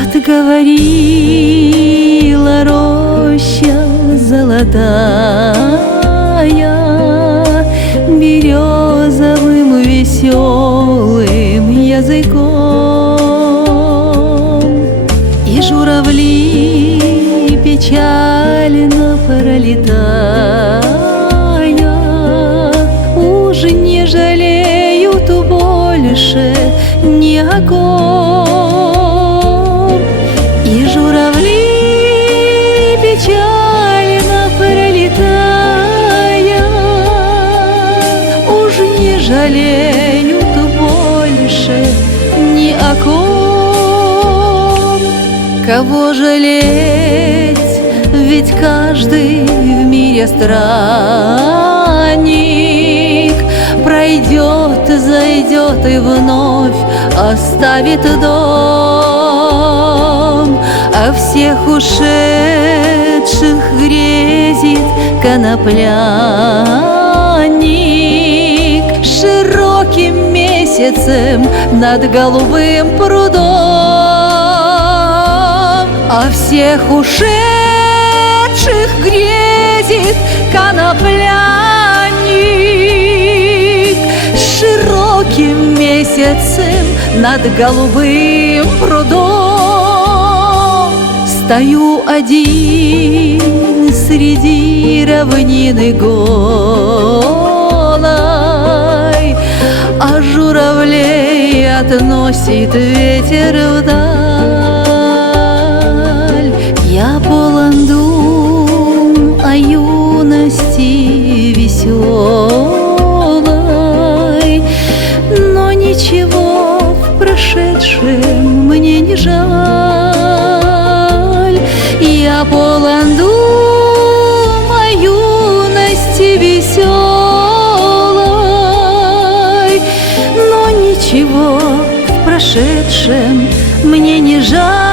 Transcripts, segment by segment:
Отговорила роща золотая березовым веселым языком, и журавли печально пролетая уж не жалеют больше ни о ком. И журавли печально пролетая уж не жалеют больше ни о ком. Кого жалеть, ведь каждый в мире странник, пройдет, зайдет и вновь оставит дом, а всех ушедших грезит конопляник широким месяцем над голубым прудом, а всех ушедших грезит конопляник широким месяцем над голубым прудом. Стою один среди равнины голой, а журавлей относит ветер вдаль. Я полон дум о юности веселой, но ничего в прошедшем мне не жаль. Я полон дум о юности веселой, но ничего в прошедшем мне не жаль.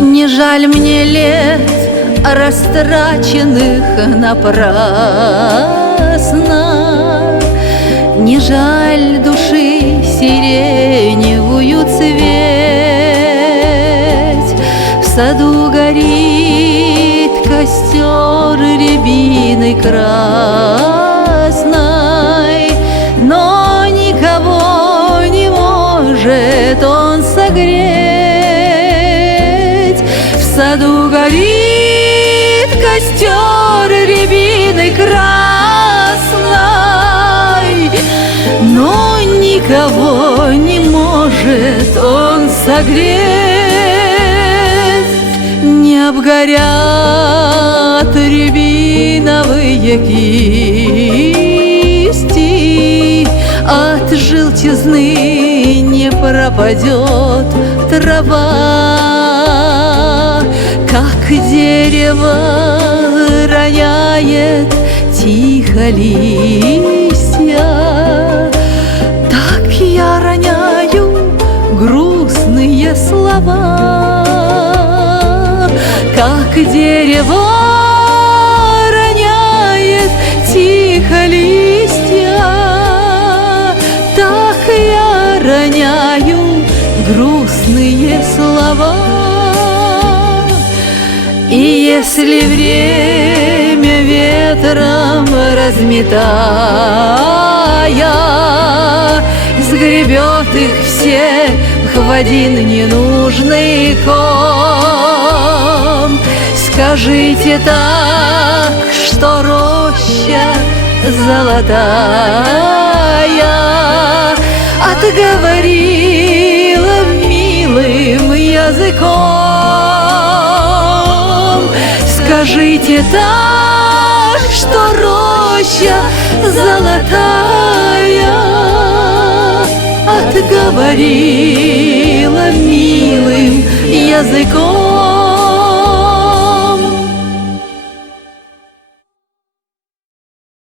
Не жаль мне лет, растраченных напрасно, не жаль души сиреневую цветь. В саду горит костер рябиной красной, но никого не может он согреть. В саду горит костер рябиной красной, но никого не может он согреть. Не обгорят рябиновые кисти, от желтизны не пропадет трава, как дерево роняет тихо листья, так я роняю грустные слова. Как дерево роняет тихо листья, так я роняю грустные слова. И если время ветром разметая сгребет их всех в один ненужный ком, скажите так, что роща золотая отговорила милым языком. Скажите так, что роща золотая отговорила милым языком.